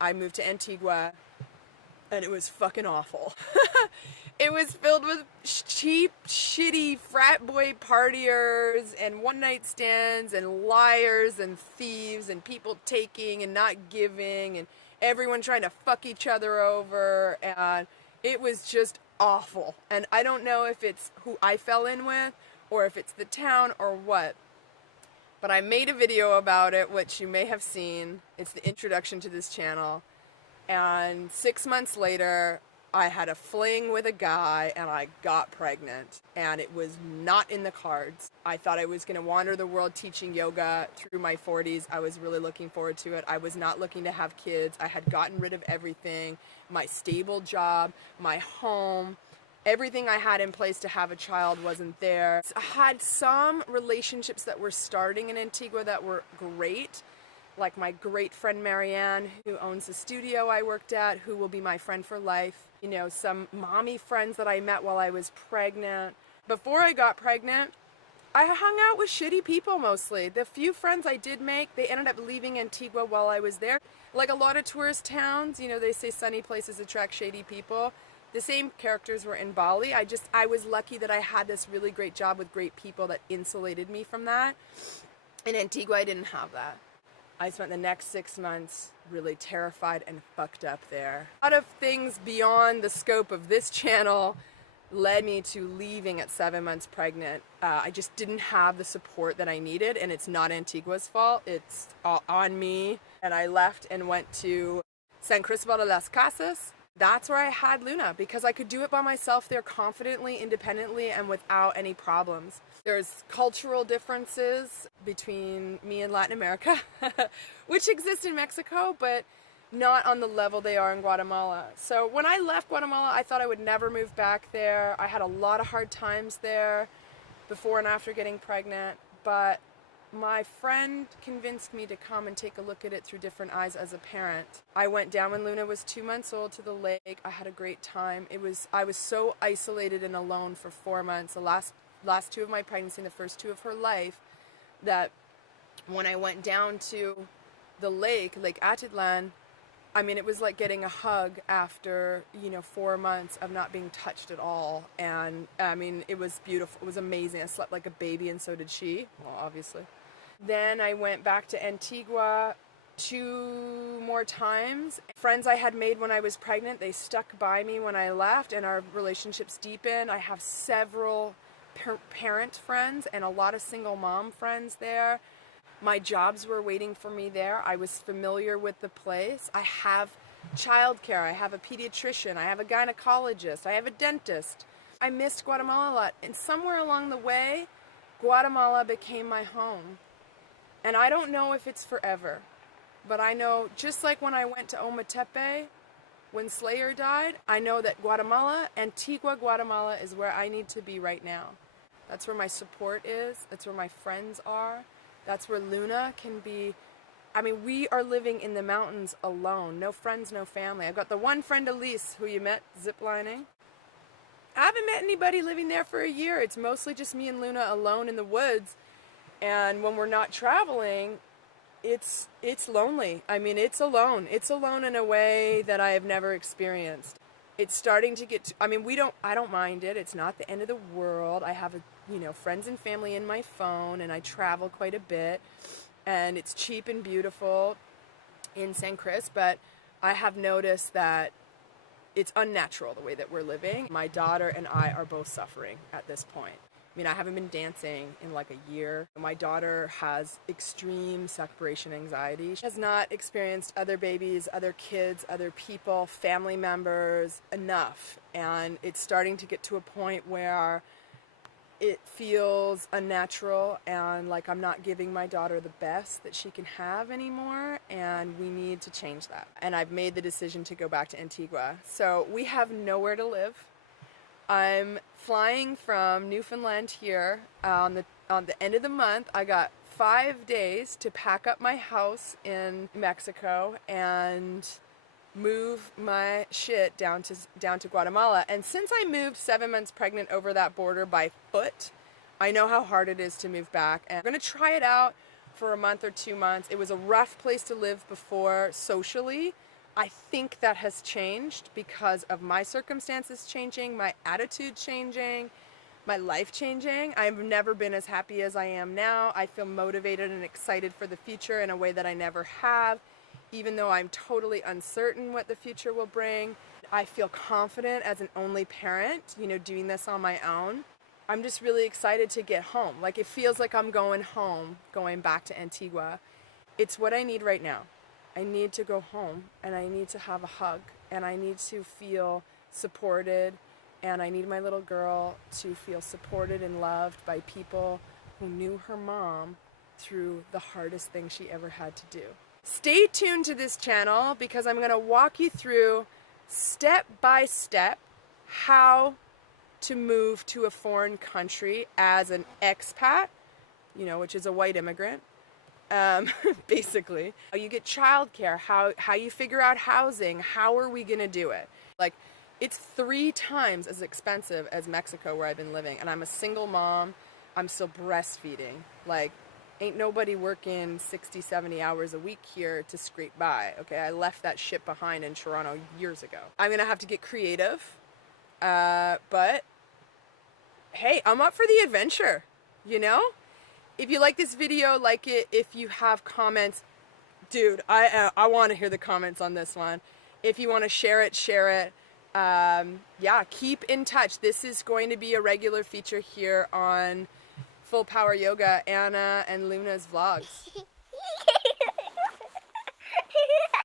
I moved to Antigua, and it was fucking awful. It was filled with cheap, shitty frat boy partiers and one-night stands and liars and thieves and people taking and not giving and everyone trying to fuck each other over, and it was just awful. And I don't know if it's who I fell in with or if it's the town or what, but I made a video about it, which you may have seen. It's the introduction to this channel. And 6 months later, I had a fling with a guy and I got pregnant, and it was not in the cards. I thought I was going to wander the world teaching yoga through my 40s. I was really looking forward to it. I was not looking to have kids. I had gotten rid of everything, my stable job, my home. Everything I had in place to have a child wasn't there. I had some relationships that were starting in Antigua that were great, like my great friend Marianne, who owns the studio I worked at, who will be my friend for life. You know, some mommy friends that I met while I was pregnant. Before I got pregnant, I hung out with shitty people mostly. The few friends I did make, they ended up leaving Antigua while I was there. Like a lot of tourist towns, you know, they say sunny places attract shady people. The same characters were in Bali. I was lucky that I had this really great job with great people that insulated me from that. In Antigua, I didn't have that. I spent the next 6 months really terrified and fucked up there. A lot of things beyond the scope of this channel led me to leaving at 7 months pregnant. I just didn't have the support that I needed, and it's not Antigua's fault. It's on me. And I left and went to San Cristobal de las Casas. That's where I had Luna, because I could do it by myself there confidently, independently, and without any problems. There's cultural differences between me and Latin America, which exist in Mexico, but not on the level they are in Guatemala. So when I left Guatemala, I thought I would never move back there. I had a lot of hard times there before and after getting pregnant, but my friend convinced me to come and take a look at it through different eyes as a parent. I went down when Luna was 2 months old to the lake. I had a great time. I was so isolated and alone for 4 months, the last two of my pregnancy and the first two of her life, that when I went down to the Lake Atitlan, I mean, it was like getting a hug after, 4 months of not being touched at all. And I mean, it was beautiful. It was amazing. I slept like a baby, and so did she. Well, obviously. Then I went back to Antigua 2 more times. Friends I had made when I was pregnant, they stuck by me when I left, and our relationships deepened. I have several parent friends and a lot of single mom friends there. My jobs were waiting for me there. I was familiar with the place. I have childcare. I have a pediatrician. I have a gynecologist. I have a dentist. I missed Guatemala a lot. And somewhere along the way, Guatemala became my home. And I don't know if it's forever, but I know, just like when I went to Ometepe, when Slayer died, I know that Antigua, Guatemala is where I need to be right now. That's where my support is. That's where my friends are. That's where Luna can be. I mean, we are living in the mountains alone. No friends, no family. I've got the one friend, Elise, who you met ziplining. I haven't met anybody living there for a year. It's mostly just me and Luna alone in the woods. And when we're not traveling, it's lonely. I mean, it's alone. It's alone in a way that I have never experienced. It's starting to get I don't mind it. It's not the end of the world. I have friends and family in my phone, and I travel quite a bit, and it's cheap and beautiful in San Cris, but I have noticed that it's unnatural the way that we're living. My daughter and I are both suffering at this point. I mean, I haven't been dancing in like a year. My daughter has extreme separation anxiety. She has not experienced other babies, other kids, other people, family members enough. And it's starting to get to a point where it feels unnatural and like I'm not giving my daughter the best that she can have anymore, and we need to change that. And I've made the decision to go back to Antigua. So we have nowhere to live. I'm flying from Newfoundland here on the end of the month. I got 5 days to pack up my house in Mexico and move my shit down to Guatemala. And since I moved 7 months pregnant over that border by foot, I know how hard it is to move back. And I'm going to try it out for a month or 2 months. It was a rough place to live before socially. I think that has changed because of my circumstances changing, my attitude changing, my life changing. I've never been as happy as I am now. I feel motivated and excited for the future in a way that I never have, even though I'm totally uncertain what the future will bring. I feel confident as an only parent, doing this on my own. I'm just really excited to get home. Like, it feels like I'm going home, going back to Antigua. It's what I need right now. I need to go home, and I need to have a hug, and I need to feel supported, and I need my little girl to feel supported and loved by people who knew her mom through the hardest thing she ever had to do. Stay tuned to this channel because I'm going to walk you through step by step how to move to a foreign country as an expat, which is a white immigrant, basically. How you get childcare, how you figure out housing, how are we gonna do it? Like, it's 3 times as expensive as Mexico where I've been living, and I'm a single mom. I'm still breastfeeding. Like, ain't nobody working 60, 70 hours a week here to scrape by, okay? I left that shit behind in Toronto years ago. I'm gonna have to get creative. But hey, I'm up for the adventure, If you like this video, like it. If you have comments, dude, I want to hear the comments on this one. If you want to share it, share it. Yeah, keep in touch. This is going to be a regular feature here on Full Power Yoga, Anna and Luna's vlogs.